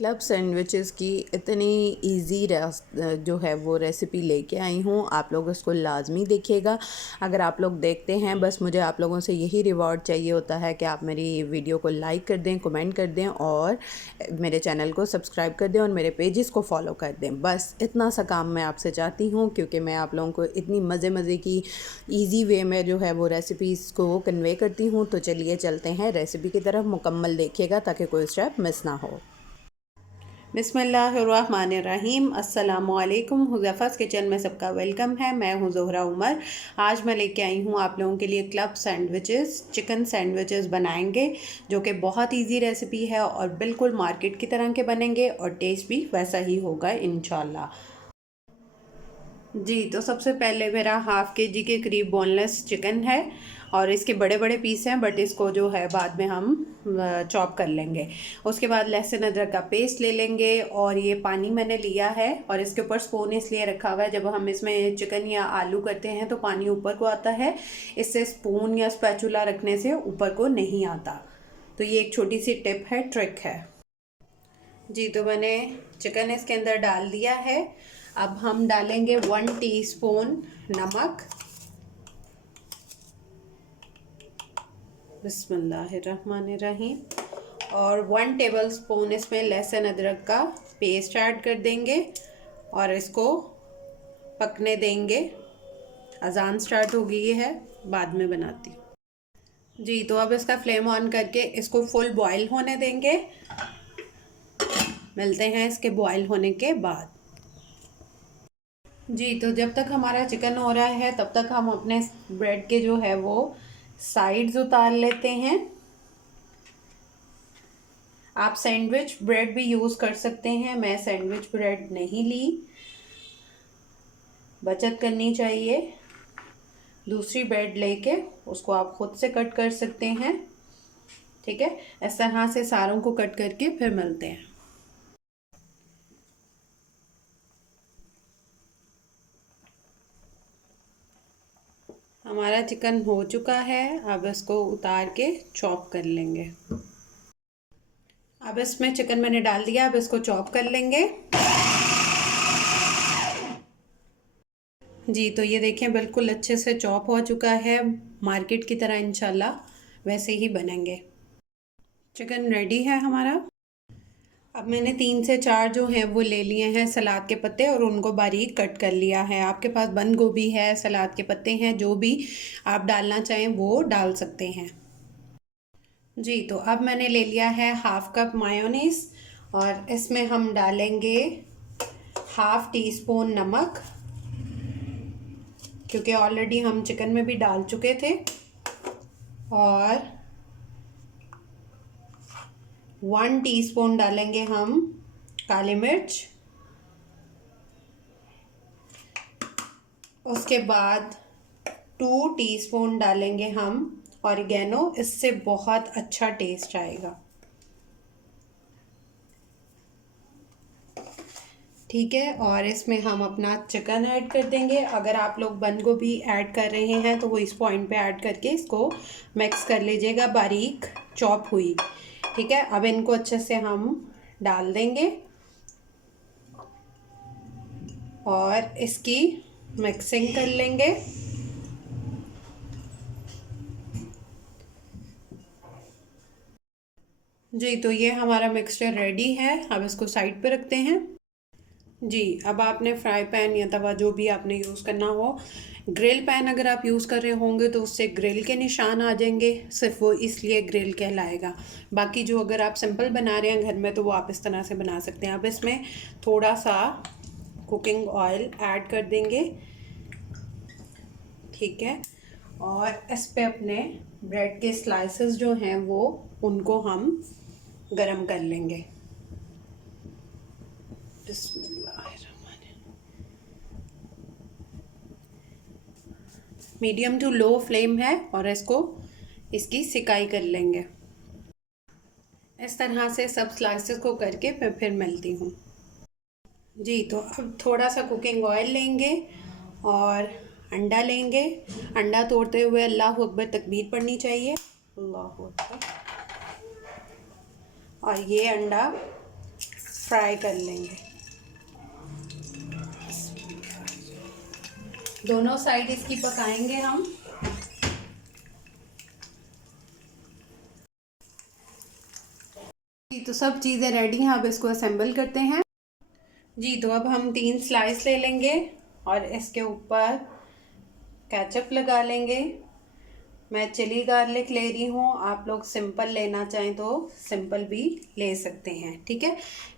Club sandwiches की इतनी easy जो है वो रेसिपी लेके आई हूँ। आप लोग इसको लाजमी देखिएगा। अगर आप लोग देखते हैं, बस मुझे आप लोगों से यही रिवॉर्ड चाहिए होता है कि आप मेरी वीडियो को लाइक कर दें, कमेंट कर दें और मेरे चैनल को सब्सक्राइब कर दें और मेरे पेजेस को फॉलो कर दें। बस इतना सा काम मैं आपसे चाहती हूँ, क्योंकि मैं आप लोगों को इतनी मज़े की ईजी वे में जो है वो रेसिपीज़ को कन्वे करती हूँ। तो चलिए चलते हैं रेसिपी की तरफ। मुकम्मल देखिएगा ताकि कोई स्टेप मिस ना हो। बिस्मिल्लाहिर्रहमानिर्रहीम। अस्सलामुअलैकुम। हुज़ैफ़ा's किचन में सबका वेलकम है। मैं हूँ ज़ोहरा उमर। आज मैं लेके आई हूँ आप लोगों के लिए क्लब सैंडविचेस, चिकन सैंडविचेस बनाएंगे, जो कि बहुत इजी रेसिपी है और बिल्कुल मार्केट की तरह के बनेंगे और टेस्ट भी वैसा ही होगा इंशाल्लाह। जी, तो सबसे पहले मेरा हाफ़ केजी के करीब बोनलेस चिकन है और इसके बड़े बड़े पीस हैं, बट इसको जो है बाद में हम चॉप कर लेंगे। उसके बाद लहसुन अदरक का पेस्ट ले लेंगे और ये पानी मैंने लिया है और इसके ऊपर स्पून इसलिए रखा हुआ है, जब हम इसमें चिकन या आलू करते हैं तो पानी ऊपर को आता है, इससे स्पून या स्पैचुला रखने से ऊपर को नहीं आता। तो ये एक छोटी सी टिप है, ट्रिक है। जी, तो मैंने चिकन इसके अंदर डाल दिया है। अब हम डालेंगे 1 टीस्पून नमक। बिस्मिल्लाहिर्रहमानिर्रहीम। और 1 टेबलस्पून इसमें लहसुन अदरक का पेस्ट ऐड कर देंगे और इसको पकने देंगे। अजान स्टार्ट हो गई है, बाद में बनाती हूँ। जी, तो अब इसका फ्लेम ऑन करके इसको फुल बॉईल होने देंगे। मिलते हैं इसके बॉईल होने के बाद। जी, तो जब तक हमारा चिकन हो रहा है तब तक हम अपने ब्रेड के जो है वो साइड्स उतार लेते हैं। आप सैंडविच ब्रेड भी यूज़ कर सकते हैं, मैं सैंडविच ब्रेड नहीं ली। बचत करनी चाहिए। दूसरी ब्रेड लेके उसको आप खुद से कट कर सकते हैं। ठीक है, इस तरह से सारों को कट करके फिर मिलते हैं। हमारा चिकन हो चुका है, अब इसको उतार के चॉप कर लेंगे। अब इसमें चिकन मैंने डाल दिया, अब इसको चॉप कर लेंगे। जी, तो ये देखें बिल्कुल अच्छे से चॉप हो चुका है, मार्केट की तरह इंशाल्लाह वैसे ही बनेंगे। चिकन रेडी है हमारा। अब मैंने 3 से 4 जो हैं वो ले लिए हैं सलाद के पत्ते और उनको बारीक कट कर लिया है। आपके पास बंद गोभी है, सलाद के पत्ते हैं, जो भी आप डालना चाहें वो डाल सकते हैं। जी, तो अब मैंने ले लिया है हाफ कप मायोनीज़ और इसमें हम डालेंगे हाफ टी स्पून नमक, क्योंकि ऑलरेडी हम चिकन में भी डाल चुके थे। और 1 टीस्पून डालेंगे हम काली मिर्च। उसके बाद 2 टीस्पून डालेंगे हम ऑरिगेनो, इससे बहुत अच्छा टेस्ट आएगा। ठीक है, और इसमें हम अपना चिकन ऐड कर देंगे। अगर आप लोग बंद गोभी ऐड कर रहे हैं तो वो इस पॉइंट पे ऐड करके इसको मिक्स कर लीजिएगा, बारीक चॉप हुई। ठीक है, अब इनको अच्छे से हम डाल देंगे और इसकी मिक्सिंग कर लेंगे। जी, तो ये हमारा मिक्सचर रेडी है। अब इसको साइड पे रखते हैं। जी, अब आपने फ्राई पैन या तवा जो भी आपने यूज़ करना हो, ग्रिल पैन अगर आप यूज़ कर रहे होंगे तो उससे ग्रिल के निशान आ जाएंगे, सिर्फ वो इसलिए ग्रिल कहलाएगा। बाकी जो अगर आप सिंपल बना रहे हैं घर में तो वो आप इस तरह से बना सकते हैं। अब इसमें थोड़ा सा कुकिंग ऑयल ऐड कर देंगे। ठीक है, और इस पे अपने ब्रेड के स्लाइसेस जो हैं वो उनको हम गरम कर लेंगे। मीडियम टू लो फ्लेम है और इसको इसकी सिकाई कर लेंगे। इस तरह से सब स्लाइसेस को करके मैं फिर मिलती हूँ। जी, तो अब थोड़ा सा कुकिंग ऑयल लेंगे और अंडा लेंगे। अंडा तोड़ते हुए अल्लाह अकबर तकबीर पढ़नी चाहिए, अल्लाह अकबर। और ये अंडा फ्राई कर लेंगे। दोनों साइड इसकी पकाएंगे हम। जी तो सब चीज़ें रेडी हैं, अब इसको असेंबल करते हैं। जी तो अब हम 3 स्लाइस ले लेंगे और इसके ऊपर केचप लगा लेंगे। मैं चिली गार्लिक ले रही हूँ, आप लोग सिंपल लेना चाहें तो सिंपल भी ले सकते हैं, ठीक है।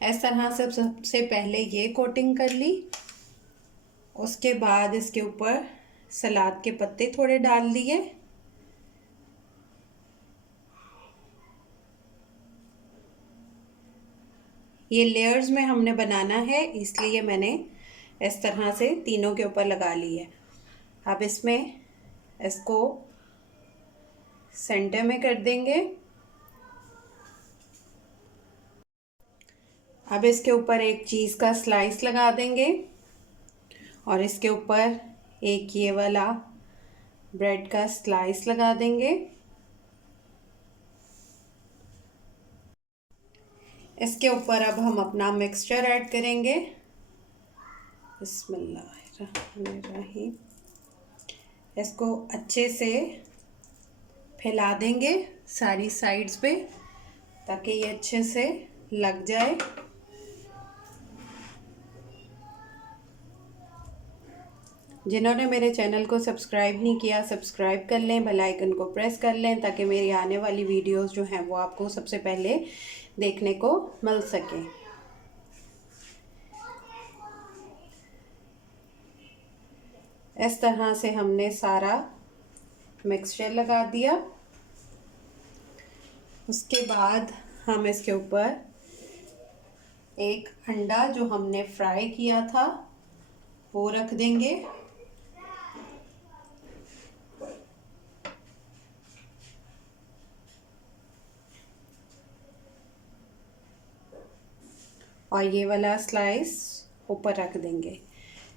इस तरह से सबसे पहले ये कोटिंग कर ली, उसके बाद इसके ऊपर सलाद के पत्ते थोड़े डाल दिए। ये लेयर्स में हमने बनाना है, इसलिए मैंने इस तरह से तीनों के ऊपर लगा ली है। अब इसमें इसको सेंटर में कर देंगे। अब इसके ऊपर एक चीज़ का स्लाइस लगा देंगे और इसके ऊपर एक ये वाला ब्रेड का स्लाइस लगा देंगे। इसके ऊपर अब हम अपना मिक्सचर ऐड करेंगे। बिस्मिल्लाहिर्रहमानिर्रहीम। इसको अच्छे से फैला देंगे सारी साइड्स पे ताकि ये अच्छे से लग जाए। जिन्होंने मेरे चैनल को सब्सक्राइब नहीं किया, सब्सक्राइब कर लें, बेल आइकन को प्रेस कर लें ताकि मेरी आने वाली वीडियोस जो हैं वो आपको सबसे पहले देखने को मिल सके। इस तरह से हमने सारा मिक्सचर लगा दिया। उसके बाद हम इसके ऊपर एक अंडा जो हमने फ्राई किया था वो रख देंगे। और ये वाला स्लाइस ऊपर रख देंगे।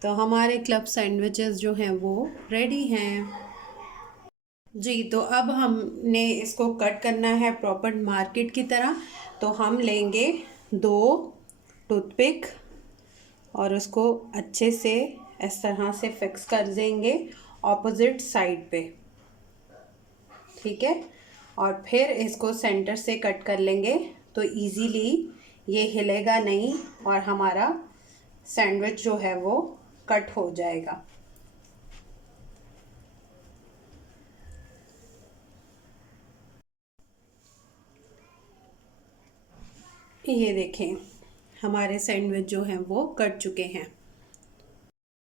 तो हमारे क्लब सैंडविचेस जो हैं वो रेडी हैं। जी तो अब हमने इसको कट करना है प्रॉपर मार्केट की तरह। तो हम लेंगे 2 टूथपिक और उसको अच्छे से इस तरह से फिक्स कर देंगे ऑपोजिट साइड पे, ठीक है। और फिर इसको सेंटर से कट कर लेंगे तो इजीली ये हिलेगा नहीं और हमारा सैंडविच जो है वो कट हो जाएगा। ये देखें हमारे सैंडविच जो हैं वो कट चुके हैं।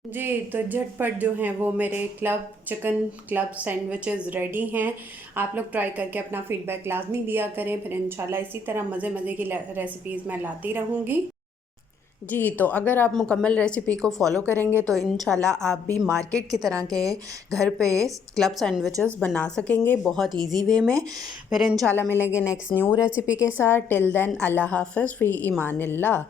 जी तो झटपट जो हैं वो मेरे चिकन क्लब सैंडविचेस रेडी हैं। आप लोग ट्राई करके अपना फीडबैक लाजमी दिया करें, फिर इंशाल्लाह इसी तरह मज़े की रेसिपीज़ मैं लाती रहूँगी। जी तो अगर आप मुकम्मल रेसिपी को फॉलो करेंगे तो इंशाल्लाह आप भी मार्केट की तरह के घर पे क्लब सैंडविचेस बना सकेंगे बहुत इजी वे में। फिर इंशाल्लाह मिलेंगे नेक्स्ट न्यू रेसिपी के साथ। टिल देन अल्लाह हाफ़िज़ फ़ी ईमानिल्लाह।